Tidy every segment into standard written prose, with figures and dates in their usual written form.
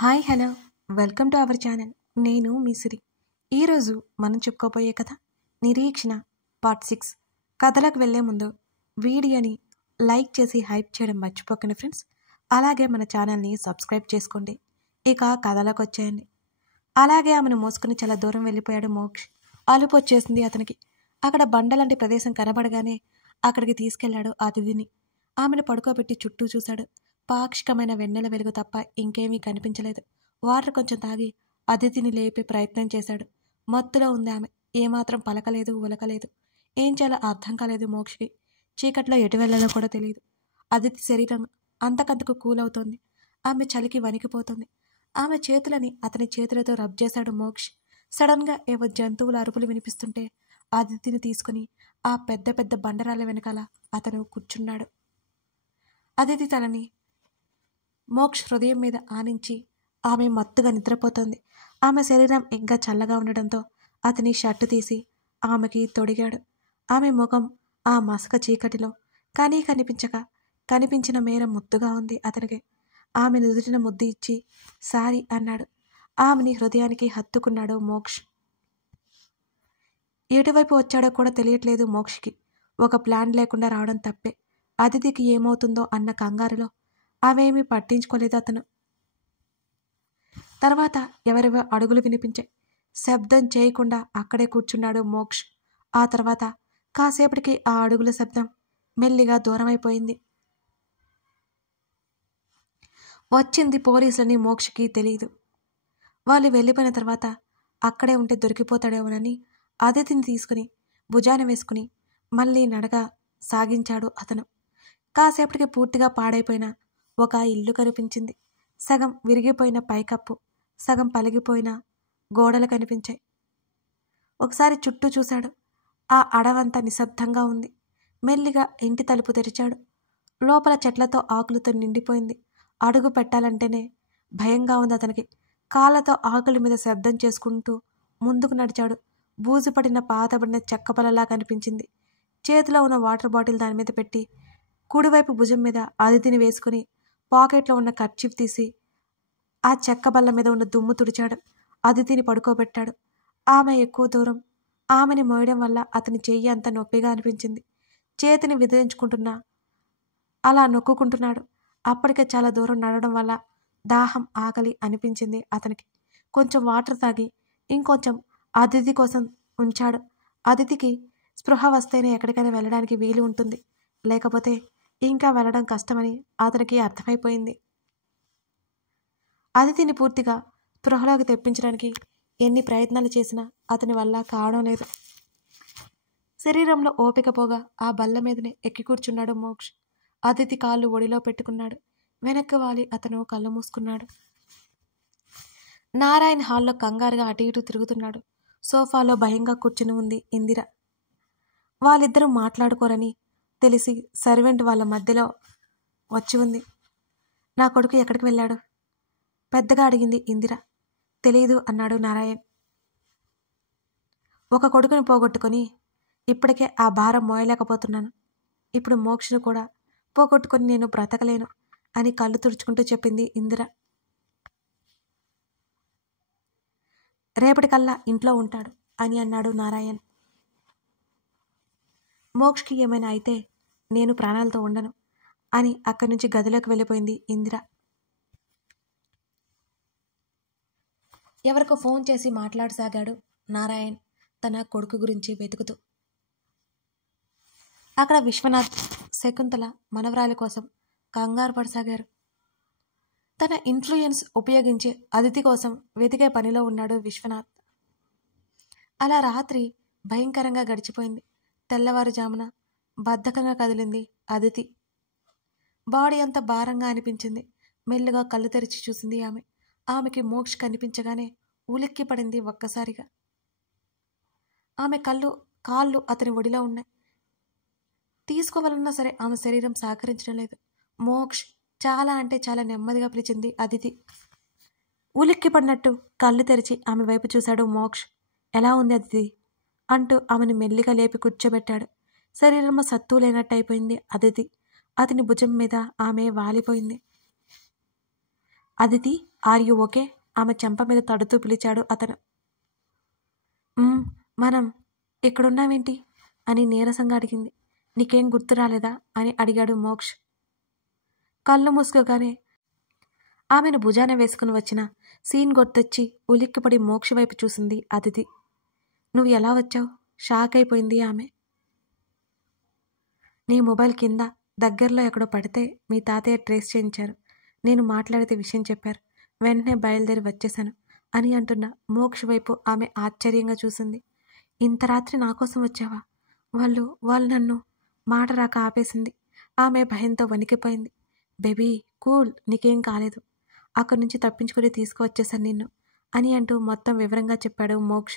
Hi hello welcome to our channel. నేను మీ సిరి. ఈరోజు మనం చెప్పుకోబోయే కథ నిరీక్షణ పార్ట్ 6. కథలకు వెళ్ళే ముందు వీడియోని లైక్ చేసి హైప్ చేయడం మర్చిపోకండి ఫ్రెండ్స్. అలాగే మన ఛానల్ని సబ్స్క్రైబ్ చేసుకోండి. ఇక కథలోకి వచ్చేయండి. అలాగే ఆమెను మోసుకుని చాలా దూరం వెళ్ళిపోయాడు మోక్ష్. అలుపు వచ్చేసింది అతనికి. అక్కడ బండలాంటి ప్రదేశం కనబడగానే అక్కడికి తీసుకెళ్లాడు అతిథిని. ఆమెను పడుకోబెట్టి చుట్టూ చూశాడు. పాక్షికమైన వెన్నెల వెలుగు తప్ప ఇంకేమీ కనిపించలేదు. వాటర్ కొంచెం తాగి అతిథిని లేపే ప్రయత్నం చేశాడు. మత్తులో ఉంది ఆమె. ఏమాత్రం పలకలేదు, ఉలకలేదు. ఏం చేయాలో అర్థం కాలేదు మోక్షకి. చీకట్లో ఎటు వెళ్లాలో కూడా తెలియదు. అదితి శరీరం అంతకంతకు కూలవుతోంది. ఆమె చలికి వణికిపోతుంది. ఆమె చేతులని అతని చేతులతో రబ్ చేశాడు మోక్ష్. సడన్ గా ఏవో జంతువుల అరుపులు వినిపిస్తుంటే అదితిని తీసుకుని ఆ పెద్ద పెద్ద బండరాళ్ళ వెనకాల అతను కూర్చున్నాడు. అదితి తనని మోక్ష్ హృదయం మీద ఆనించి ఆమె మత్తుగా నిద్రపోతోంది. ఆమె శరీరం ఇంకా చల్లగా ఉండడంతో అతని షర్టు తీసి ఆమెకి తొడిగాడు. ఆమె ముఖం ఆ మసక చీకటిలో కనిపించిన మేర ముద్దుగా ఉంది అతనికి. ఆమె నుదుటిన ముద్దు ఇచ్చి సారీ అన్నాడు. ఆమెని హృదయానికి హత్తుకున్నాడు మోక్ష్. ఎటువైపు వచ్చాడో కూడా తెలియట్లేదు మోక్షకి. ఒక ప్లాన్ లేకుండా రావడం తప్పే. అతిథికి ఏమవుతుందో అన్న కంగారులో అవేమీ పట్టించుకోలేదు అతను. తర్వాత ఎవరివో అడుగులు వినిపించాయి. శబ్దం చేయకుండా అక్కడే కూర్చున్నాడు మోక్ష్. ఆ తర్వాత కాసేపటికి ఆ అడుగుల శబ్దం మెల్లిగా దూరమైపోయింది. వచ్చింది పోలీసులని మోక్షకి తెలియదు. వాళ్ళు వెళ్ళిపోయిన తర్వాత అక్కడే ఉంటే దొరికిపోతాడేమోనని అతిథిని తీసుకుని భుజాన వేసుకుని మళ్ళీ నడక సాగించాడు అతను. కాసేపటికి పూర్తిగా పాడైపోయిన ఒక ఇల్లు కనిపించింది. సగం విరిగిపోయిన పైకప్పు, సగం పలిగిపోయిన గోడలు కనిపించాయి. ఒకసారి చుట్టూ చూశాడు. ఆ అడవంతా నిశ్శబ్దంగా ఉంది. మెల్లిగా ఇంటి తలుపు తెరిచాడు. లోపల చెట్లతో ఆకులతో నిండిపోయింది. అడుగు పెట్టాలంటేనే భయంగా ఉంది అతనికి. కాళ్ళతో ఆకుల మీద శబ్దం చేసుకుంటూ ముందుకు నడిచాడు. బూజుపడిన పాతబడిన చెక్క బల్లలా కనిపించింది. చేతిలో ఉన్న వాటర్ బాటిల్ దాని మీద పెట్టి కుడివైపు భుజం మీద అతిథిని వేసుకుని పాకెట్లో ఉన్న కర్చీఫ్ తీసి ఆ చెక్క బల్ల మీద ఉన్న దుమ్ము తుడిచాడు. అతిథిని పడుకోబెట్టాడు. ఆమె ఎక్కువ దూరం. ఆమెని మోయడం వల్ల అతని చెయ్యి అంత నొప్పిగా అనిపించింది. చేతిని విదిలించుకుంటున్నా అలా నొక్కుంటున్నాడు. అప్పటికే చాలా దూరం నడవడం వల్ల దాహం, ఆకలి అనిపించింది అతనికి. కొంచెం వాటర్ తాగి ఇంకొంచెం అతిథి కోసం ఉంచాడు. అతిథికి స్పృహ వస్తేనే ఎక్కడికైనా వెళ్ళడానికి వీలు ఉంటుంది. లేకపోతే ఇంకా వెళ్ళడం కష్టమని అతనికి అర్థమైపోయింది. అతిథిని పూర్తిగా స్పృహలోకి తెప్పించడానికి ఎన్ని ప్రయత్నాలు చేసినా అతని వల్ల కావడం లేదు. శరీరంలో ఓపిక పోగా ఆ బల్ల మీదనే ఎక్కి కూర్చున్నాడు మోక్ష్. అతిథి కాళ్ళు ఒడిలో పెట్టుకున్నాడు. వెనక్కి వాలి అతను కళ్ళు మూసుకున్నాడు. నారాయణ్ హాల్లో కంగారుగా అటు ఇటు తిరుగుతున్నాడు. సోఫాలో భయంగా కూర్చుని ఉంది ఇందిర. వాళ్ళిద్దరూ మాట్లాడుకోరని తెలిసి సర్వెంట్ వాళ్ళ మధ్యలో వచ్చి ఉంది. నా కొడుకు ఎక్కడికి వెళ్ళాడు? పెద్దగా అడిగింది ఇందిర. తెలీదు అన్నాడు నారాయణ్. ఒక కొడుకుని పోగొట్టుకొని ఇప్పటికే ఆ భారం మోయలేకపోతున్నాను. ఇప్పుడు మోక్షను కూడా పోగొట్టుకొని నేను బ్రతకలేను అని కళ్ళు తుడుచుకుంటూ చెప్పింది ఇందిర. రేపటికల్లా ఇంట్లో ఉంటాడు అని అన్నాడు నారాయణ్. మోక్షకి ఏమైనా అయితే నేను ప్రాణాలతో ఉండను అని అక్కడి నుంచి గదిలోకి వెళ్ళిపోయింది ఇందిర. ఎవరికో ఫోన్ చేసి మాట్లాడసాగాడు నారాయణ్ తన కొడుకు గురించి వెతుకుతూ. అక్కడ విశ్వనాథ్, శకుంతల మనవరాలి కోసం కంగారు పడసాగారు. తన ఇన్ఫ్లుయెన్స్ ఉపయోగించి అతిథి కోసం వెతికే పనిలో ఉన్నాడు విశ్వనాథ్. అలా రాత్రి భయంకరంగా గడిచిపోయింది. తెల్లవారుజామున బద్ధకంగా కదిలింది అదితి. బాడీ అంతా భారంగా అనిపించింది. మెల్లిగా కళ్ళు తెరిచి చూసింది ఆమె. ఆమెకి మోక్ష్ కనిపించగానే ఉలిక్కి పడింది ఒక్కసారిగా. ఆమె కాళ్ళు అతని ఒడిలో ఉన్నాయి. తీసుకోవాలన్నా సరే ఆమె శరీరం సహకరించడం లేదు. మోక్ష్ చాలా అంటే చాలా నెమ్మదిగా పిలిచింది అదితి. ఉలిక్కి పడినట్టు కళ్ళు తెరిచి ఆమె వైపు చూశాడు మోక్ష్. ఎలా ఉంది అదితి అంటూ ఆమెను మెల్లిగా లేపి కూర్చోబెట్టాడు. శరీరంలో సత్తు లేనట్టు అయిపోయింది అదితి. అతని భుజం మీద ఆమె వాలిపోయింది. Aditi are you okay? ఆమె చెంప మీద తడుతూ పిలిచాడు అతను. మనం ఇక్కడున్నావేంటి అని నీరసంగా అడిగింది. నీకేం గుర్తు రాలేదా అని అడిగాడు మోక్ష్. కళ్ళు మూసుకోగానే ఆమెను భుజాన వేసుకుని వచ్చిన సీన్ గుర్తొచ్చి ఉలిక్కిపడి మోక్ష వైపు చూసింది అదితి. నువ్వు ఎలా వచ్చావు? షాక్ అయిపోయింది ఆమె. నీ మొబైల్ కింద దగ్గరలో ఎక్కడో పడితే మీ తాతయ్య ట్రేస్ చేయించారు. నేను మాట్లాడితే విషయం చెప్పారు. వెంటనే బయలుదేరి వచ్చేశాను అని అంటున్న మోక్ష వైపు ఆమె ఆశ్చర్యంగా చూసింది. ఇంత రాత్రి నా కోసం వచ్చావా? వాళ్ళు నన్ను మాట రాక ఆపేసింది. ఆమె భయంతో వణికిపోయింది. బేబీ కూల్, నీకేం కాలేదు. అక్కడి నుంచి తప్పించుకుని తీసుకువచ్చేశాను నిన్ను అని అంటూ మొత్తం వివరంగా చెప్పాడు మోక్ష్.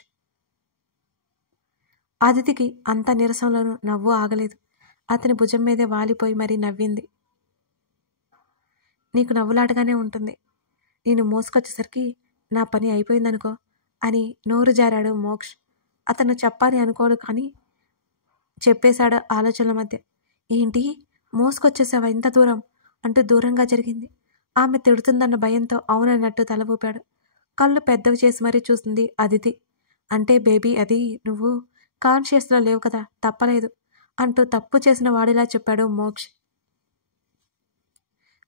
అదితికి అంత నీరసంలోనూ నవ్వు ఆగలేదు. అతని భుజం మీదే వాలిపోయి మరీ నవ్వింది. నీకు నవ్వులాటగానే ఉంటుంది. నేను మోసుకొచ్చేసరికి నా పని అయిపోయిందనుకో అని నోరు జారాడు మోక్ష్. అతను చెప్పాలి అనుకోడు కానీ చెప్పేశాడు ఆలోచనల మధ్య. ఏంటి, మోసుకొచ్చేసావా ఇంత దూరం అంటూ దూరంగా జరిగింది. ఆమె తిడుతుందన్న భయంతో అవునన్నట్టు తల ఊపాడు. కళ్ళు పెద్దవి చేసి మరీ చూసింది అదితి. అంటే బేబీ అది నువ్వు కాన్షియస్లో లేవు కదా, తప్పలేదు అంటూ తప్పు చేసిన వాడిలా చెప్పాడు మోక్ష్.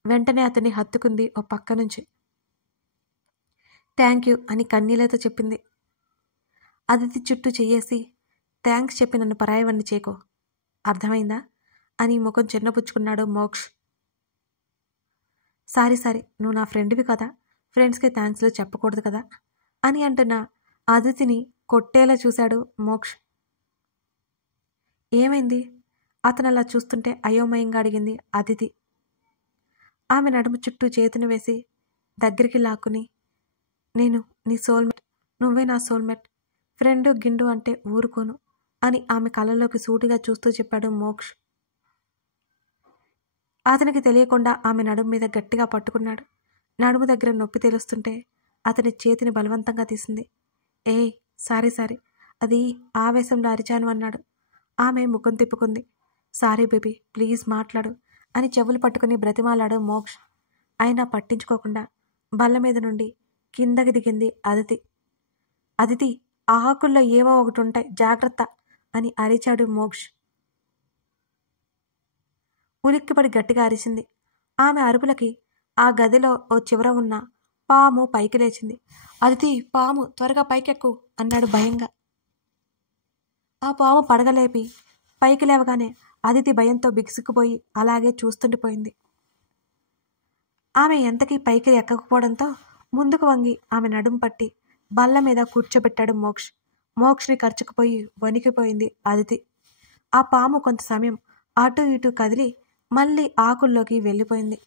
వెంటనే అతన్ని హత్తుకుంది ఓ పక్క నుంచి. థ్యాంక్ యూ అని కన్నీళ్లతో చెప్పింది. అదితి చుట్టూ చెయ్యేసి థ్యాంక్స్ చెప్పి నన్ను పరాయవాణ్ణి చేయకో, అర్థమైందా అని ముఖం చిన్నపుచ్చుకున్నాడు మోక్ష్. సారీ నువ్వు నా ఫ్రెండ్వి కదా, ఫ్రెండ్స్కి థ్యాంక్స్లు చెప్పకూడదు కదా అని అంటున్న అదితిని కొట్టేలా చూశాడు మోక్ష్. ఏమైంది? అతను అలా చూస్తుంటే అయోమయంగా అడిగింది అదితి. ఆమె నడుము చుట్టూ చేతిని వేసి దగ్గరికి లాక్కుని, నేను నీ సోల్మేట్, నువ్వే నా సోల్మేట్, ఫ్రెండు గిండు అంటే ఊరుకోను అని ఆమె కళ్ళలోకి సూటిగా చూస్తూ చెప్పాడు మోక్ష్. అతనికి తెలియకుండా ఆమె నడుము మీద గట్టిగా పట్టుకున్నాడు. నడుము దగ్గర నొప్పి తెలుస్తుంటే అతని చేతిని బలవంతంగా తీసింది. ఏయ్ సారీ అది ఆవేశంలో అరిచాను అన్నాడు. ఆమె ముఖం తిప్పుకుంది. సారీ బేబీ, ప్లీజ్ మాట్లాడు అని చెవులు పట్టుకుని బ్రతిమాలాడు మోక్ష్. అయినా పట్టించుకోకుండా బల్ల మీద నుండి కిందకి దిగింది అదితి. అదితి, ఆ ఆకుల్లో ఏవో ఒకటి ఉంటాయి, జాగ్రత్త అని అరిచాడు మోక్ష్. ఉలిక్కిపడి గట్టిగా అరిచింది. ఆమె అరుపులకి ఆ గదిలో ఓ చివర ఉన్న పాము పైకి లేచింది. అదితి, పాము, త్వరగా పైకెక్కు అన్నాడు భయంగా. ఆ పాము పడగలేపి పైకి లేవగానే అదితి భయంతో బిగుసుకుపోయి అలాగే చూస్తుండిపోయింది. ఆమె ఎంతకీ పైకి ఎక్కకపోవడంతో ముందుకు వంగి ఆమె నడుం పట్టి బల్ల మీద కూర్చోబెట్టాడు మోక్ష్. మోక్షని ఖర్చుకుపోయి వణికిపోయింది అదితి. ఆ పాము కొంత సమయం అటు ఇటు కదిలి మళ్ళీ ఆకుల్లోకి వెళ్ళిపోయింది.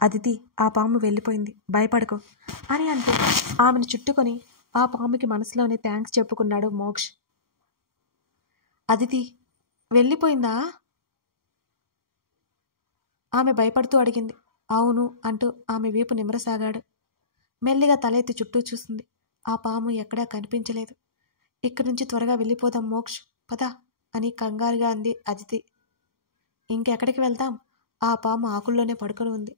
అదితి, ఆ పాము వెళ్ళిపోయింది, భయపడకు అని అంటూ ఆమెను చుట్టుకొని ఆ పాముకి మనసులోనే థ్యాంక్స్ చెప్పుకున్నాడు మోక్ష్. అదితి వెళ్ళిపోయిందా? ఆమె భయపడుతూ అడిగింది. అవును అంటూ ఆమె వీపు నిమరసాగాడు. మెల్లిగా తలెత్తి చుట్టూ చూసింది. ఆ పాము ఎక్కడా కనిపించలేదు. ఇక్కడి నుంచి త్వరగా వెళ్ళిపోదాం మోక్ష్, పద అని కంగారుగా అంది అదితి. ఇంకెక్కడికి వెళ్తాం? ఆ పాము ఆకుల్లోనే పడుకొని ఉంది.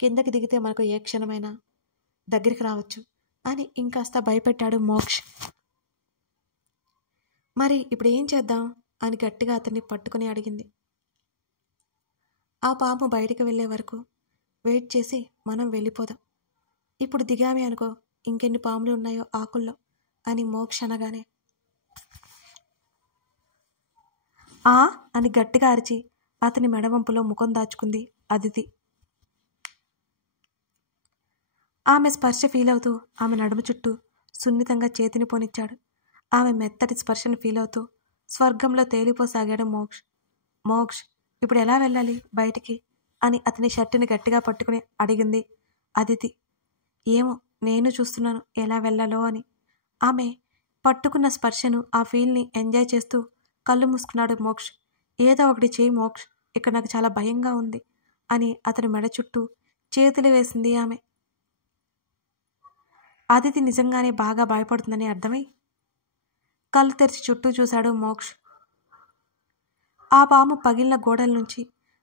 కిందకి దిగితే మనకు ఏ క్షణమైనా దగ్గరికి రావచ్చు అని ఇంకాస్త భయపెట్టాడు మోక్ష్. మరి ఇప్పుడు ఏం చేద్దాం అని గట్టిగా అతన్ని పట్టుకుని అడిగింది. ఆ పాము బయటికి వెళ్ళే వరకు వెయిట్ చేసి మనం వెళ్ళిపోదాం. ఇప్పుడు దిగామే అనుకో, ఇంకెన్ని పాములు ఉన్నాయో ఆకుల్లో అని మోక్ష అనగానే ఆ అని గట్టిగా అరిచి అతని మెడవంపులో ముఖం దాచుకుంది అదితి. ఆమె స్పర్శ ఫీల్ అవుతూ ఆమె నడుము చుట్టూ సున్నితంగా చేతిని పోనిచ్చాడు. ఆమె మెత్తటి స్పర్శను ఫీల్ అవుతూ స్వర్గంలో తేలిపోసాగాడు మోక్ష్. మోక్ష్, ఇప్పుడు ఎలా వెళ్ళాలి బయటికి అని అతని షర్టుని గట్టిగా పట్టుకుని అడిగింది అదితి. ఏమో, నేను చూస్తున్నాను ఎలా వెళ్ళాలో అని. ఆమె పట్టుకున్న స్పర్శను, ఆ ఫీల్ని ఎంజాయ్ చేస్తూ కళ్ళు మూసుకున్నాడు మోక్ష్. ఏదో ఒకటి చేయి మోక్ష్, ఇక్కడ నాకు చాలా భయంగా ఉంది అని అతని మెడ చుట్టూ చేతులు వేసింది ఆమె. అదితి నిజంగానే బాగా భయపడుతుందని అర్థమై కళ్ళు తెరిచి చుట్టూ చూశాడు మోక్ష్. ఆ పాము పగిలిన గోడల నుంచి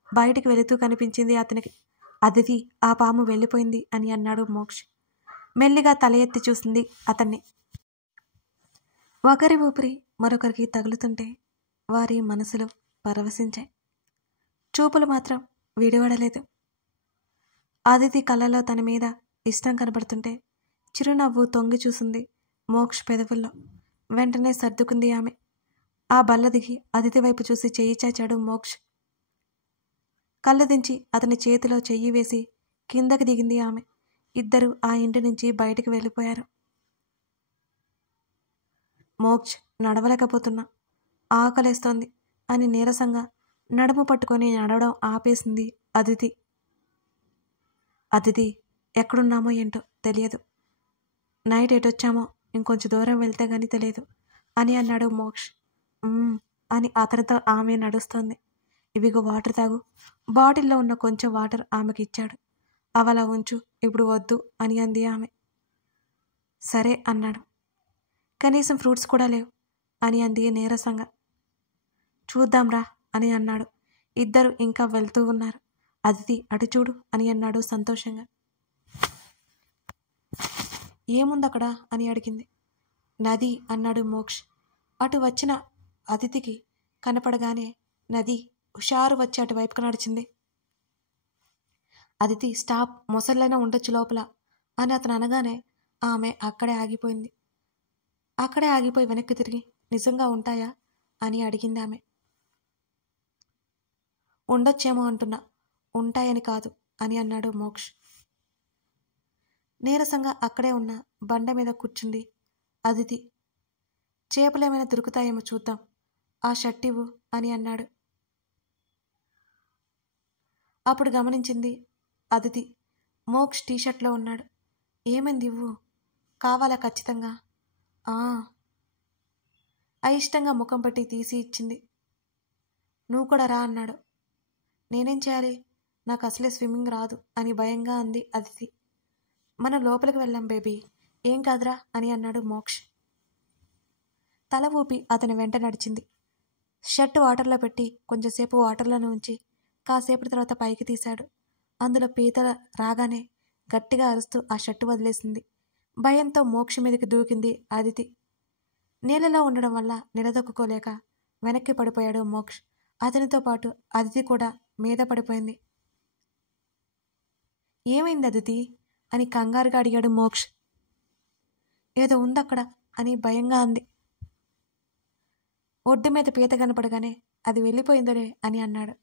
బయటికి వెళుతూ కనిపించింది అతనికి. అదితి ఆ పాము వెళ్ళిపోయింది అని అన్నాడు మోక్ష్. మెల్లిగా తల ఎత్తి చూసింది అతన్ని. ఒకరి ఊపిరి మరొకరికి తగులుతుంటే వారి మనసులు పరవశించాయి. చూపులు మాత్రం విడివడలేదు. అదితి కళ్ళలో తన మీద ఇష్టం కనబడుతుంటే చిరునవ్వు తొంగి చూసింది మోక్ష్ పెదవుల్లో. వెంటనే సర్దుకుంది ఆమె. ఆ బల్ల దిగి అదితి వైపు చూసి చెయ్యి చాచాడు మోక్ష్. కళ్ళు దించి అతని చేతిలో చెయ్యి వేసి కిందకి దిగింది ఆమె. ఇద్దరు ఆ ఇంటి నుంచి బయటికి వెళ్ళిపోయారు. మోక్ష్ నడవలేకపోతున్నా, ఆకలేస్తోంది అని నీరసంగా నడుము పట్టుకొని నడవడం ఆపేసింది అదితి. అదితి, ఎక్కడున్నామో ఏంటో తెలియదు. నైట్ ఎటొచ్చామో ఇంకొంచెం దూరం వెళ్తే గానీ తెలియదు అని అన్నాడు మోక్ష్. అని అతనితో ఆమె నడుస్తోంది. ఇవిగో వాటర్ తాగు. బాటిల్లో ఉన్న కొంచెం వాటర్ ఆమెకి ఇచ్చాడు. అవలా ఉంచు, ఇప్పుడు వద్దు అని అంది ఆమె. సరే అన్నాడు. కనీసం ఫ్రూట్స్ కూడా లేవు అని అంది నీరసంగా. చూద్దాంరా అని అన్నాడు. ఇద్దరు ఇంకా వెళ్తూ ఉన్నారు. అదితి, అటు చూడు అని అన్నాడు సంతోషంగా. ఏముందక్కడ అని అడిగింది. నది అన్నాడు మోక్ష్. అటు వచ్చిన అదితికి కనపడగానే నది హుషారు వచ్చి అటువైపుకు నడిచింది. అదితి, స్టాప్, మొసళ్ళైనా ఉండొచ్చు లోపల అని అతను అనగానే ఆమె అక్కడే ఆగిపోయింది. అక్కడే ఆగిపోయి వెనక్కి తిరిగి, నిజంగా ఉంటాయా అని అడిగింది ఆమె. ఉండొచ్చేమో అంటున్నా, ఉంటాయని కాదు అని అన్నాడు మోక్ష్. నీరసంగా అక్కడే ఉన్న బండ మీద కూర్చుంది అదితి. చేపలేమైనా దొరుకుతాయేమో చూద్దాం, ఆ షర్ట్ ఇవ్వు అని అన్నాడు. అప్పుడు గమనించింది అదితి మోక్ష్ టీషర్ట్లో ఉన్నాడు. ఏమైంది, ఇవ్వు, కావాలా ఖచ్చితంగా? అయిష్టంగా ముఖం పెట్టి తీసి ఇచ్చింది. నువ్వు కూడా రా అన్నాడు. నేనేం చేయాలి, నాకు అసలే స్విమ్మింగ్ రాదు అని భయంగా అంది అదితి. మనం లోపలికి వెళ్ళాం బేబీ, ఏం కాదురా అని అన్నాడు మోక్ష్. తల ఊపి అతని వెంట నడిచింది. షర్ట్ వాటర్లో పెట్టి కొంచెంసేపు వాటర్లోనే ఉంచి కాసేపటి తర్వాత పైకి తీశాడు. అందులో పీత రాగానే గట్టిగా అరుస్తూ ఆ షర్టు వదిలేసింది. భయంతో మోక్ష మీదకి దూకింది అదితి. నీళ్ళలో ఉండడం వల్ల నిలదొక్కుకోలేక వెనక్కి పడిపోయాడు మోక్ష్. అతనితో పాటు అదితి కూడా మీద పడిపోయింది. ఏమైంది అదితి అని కంగారుగా అడిగాడు మోక్ష్. ఏదో ఉందక్కడ అని భయంగా అంది. ఒడ్డు మీద పీత కనపడగానే అది వెళ్ళిపోయిందరే అని అన్నాడు.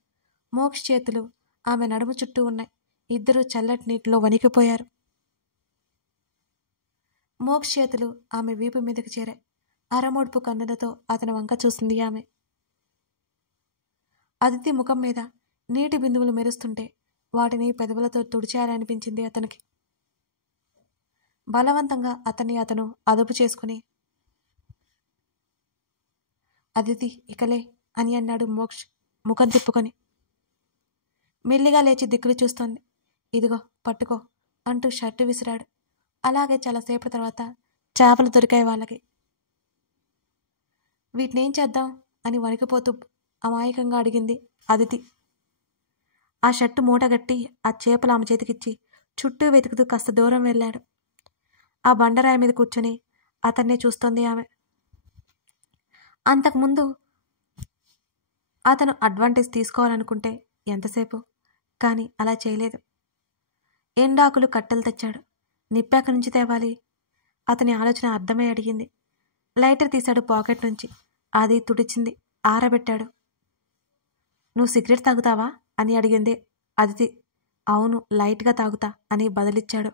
మోక్ష్ చేతులు ఆమె నడుము చుట్టూ ఉన్నాయి. ఇద్దరూ చల్లటి నీటిలో వణికిపోయారు. మోక్ష్ చేతులు ఆమె వీపు మీదకి చేరాయి. అరమోడ్పు కన్నులతో అతని వంక చూసింది ఆమె. అదితి ముఖం మీద నీటి బిందువులు మెరుస్తుంటే వాటిని పెదవులతో తుడిచారనిపించింది అతనికి. బలవంతంగా అతను అదుపు చేసుకుని, అదితి ఇకలే అని అన్నాడు మోక్ష్ ముఖం తిప్పుకొని. మెల్లిగా లేచి దిక్కులు చూస్తోంది. ఇదిగో పట్టుకో అంటూ షర్టు విసిరాడు. అలాగే చాలాసేపటి తర్వాత చేపలు దొరికాయి వాళ్ళకి. వీటినేం చేద్దాం అని వణికిపోతూ అమాయకంగా అడిగింది అదితి. ఆ షర్టు మూటగట్టి ఆ చేపలు ఆమె చేతికిచ్చి చుట్టూ వెతుకుతూ కాస్త దూరం వెళ్ళాడు. ఆ బండరాయి మీద కూర్చొని అతన్నే చూస్తోంది ఆమె. అంతకుముందు అతను అడ్వాంటేజ్ తీసుకోవాలనుకుంటే ఎంతసేపు, కానీ అలా చేయలేదు. ఎండాకులు కట్టెలు తెచ్చాడు. నిప్పాక నుంచి తేవాలి? అతని ఆలోచన అర్థమై అడిగింది. లైటర్ తీశాడు పాకెట్ నుంచి. అది తుడిచింది, ఆరబెట్టాడు. నువ్వు సిగరెట్ తాగుతావా అని అడిగింది అదితి. అవును, లైట్గా తాగుతా అని బదులిచ్చాడు.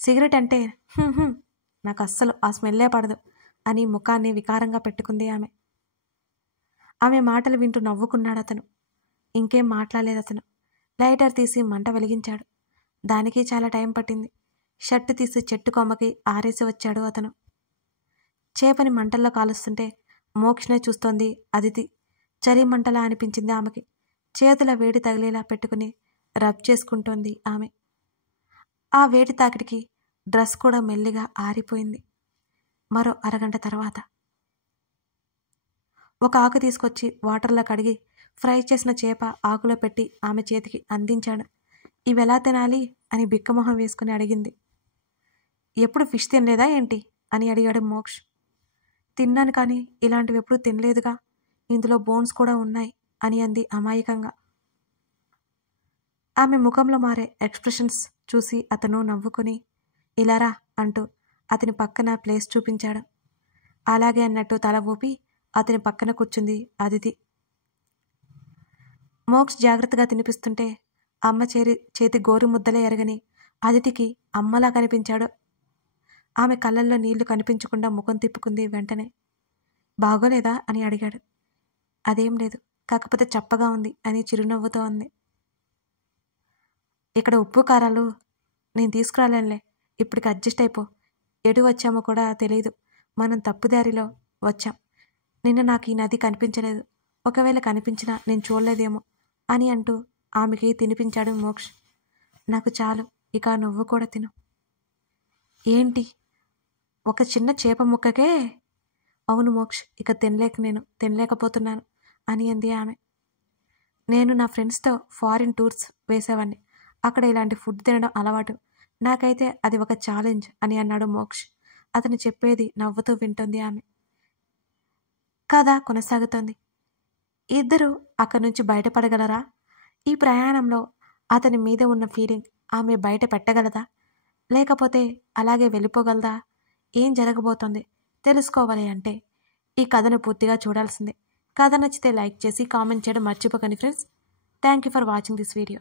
సిగరెట్ అంటే నాకు అస్సలు ఆ స్మెల్లే పడదు అని ముఖాన్ని వికారంగా పెట్టుకుంది ఆమె. ఆమె మాటలు వింటూ నవ్వుకున్నాడు అతను. ఇంకేం మాట్లాడలేదు అతను. లైటర్ తీసి మంట వెలిగించాడు. దానికి చాలా టైం పట్టింది. షర్టు తీసి చెట్టు కొమ్మకి ఆరేసి వచ్చాడు అతను. చేపని మంటల్లో కాలుస్తుంటే మోక్షనే చూస్తోంది అదితి. చలి మంటలా అనిపించింది ఆమెకి. చేతుల వేడి తగిలేలా పెట్టుకుని రబ్ చేసుకుంటోంది ఆమె. ఆ వేడి తాకిడికి డ్రెస్ కూడా మెల్లిగా ఆరిపోయింది. మరో అరగంట తర్వాత ఒక ఆకు తీసుకొచ్చి వాటర్లో కడిగి ఫ్రై చేసిన చేప ఆకులో పెట్టి ఆమె చేతికి అందించాడు. ఇవెలా తినాలి అని బిక్కమొహం వేసుకుని అడిగింది. ఎప్పుడు ఫిష్ తినలేదా ఏంటి అని అడిగాడు మోక్ష్. తిన్నాను కానీ ఇలాంటివి ఎప్పుడూ తినలేదుగా, ఇందులో బోన్స్ కూడా ఉన్నాయి అని అంది అమాయకంగా. ఆమె ముఖంలో మారే ఎక్స్ప్రెషన్స్ చూసి అతను నవ్వుకుని ఇలారా అంటూ అతని పక్కన ప్లేస్ చూపించాడు. అలాగే అన్నట్టు తల ఊపి అతని పక్కన కూర్చుంది అదితి. మోక్ష్ జాగ్రత్తగా తినిపిస్తుంటే అమ్మ చేతి గోరు ముద్దలే ఎరగని అదితికి అమ్మలా కనిపించాడు. ఆమె కళ్ళల్లో నీళ్లు కనిపించకుండా ముఖం తిప్పుకుంది. వెంటనే బాగోలేదా అని అడిగాడు. అదేం లేదు, కాకపోతే చప్పగా ఉంది అని చిరునవ్వుతో అంది. ఇక్కడ ఉప్పు కారాలు నేను తీసుకురాలేనులే, ఇప్పటికి అడ్జస్ట్ అయిపో. ఎటు వచ్చామో కూడా తెలీదు, మనం తప్పుదారిలో వచ్చాం. నిన్న నాకు ఈ నది కనిపించలేదు, ఒకవేళ కనిపించినా నేను చూడలేదేమో అని అంటూ ఆమెకి తినిపించాడు మోక్ష్. నాకు చాలు, ఇక నువ్వు కూడా తిను. ఏంటి, ఒక చిన్న చేప ముక్కకే? అవును మోక్ష్, ఇక తినలేకపోతున్నాను అని అంది ఆమె. నేను నా ఫ్రెండ్స్తో ఫారిన్ టూర్స్ వేసేవాడిని, అక్కడ ఇలాంటి ఫుడ్ తినడం అలవాటు, నాకైతే అది ఒక ఛాలెంజ్ అని అన్నాడు మోక్ష్. అతను చెప్పేది నవ్వుతూ వింటుంది ఆమె. కథ కొనసాగుతోంది. ఇద్దరూ అక్కడి నుంచి బయటపడగలరా? ఈ ప్రయాణంలో అతని మీద ఉన్న ఫీలింగ్ ఆమె బయట పెట్టగలదా, లేకపోతే అలాగే వెళ్ళిపోగలదా? ఏం జరగబోతోంది తెలుసుకోవాలి అంటే ఈ కథను పూర్తిగా చూడాల్సిందే. కథ నచ్చితే లైక్ చేసి కామెంట్ చేయడం మర్చిపోకండి friends. Thank you for watching this video.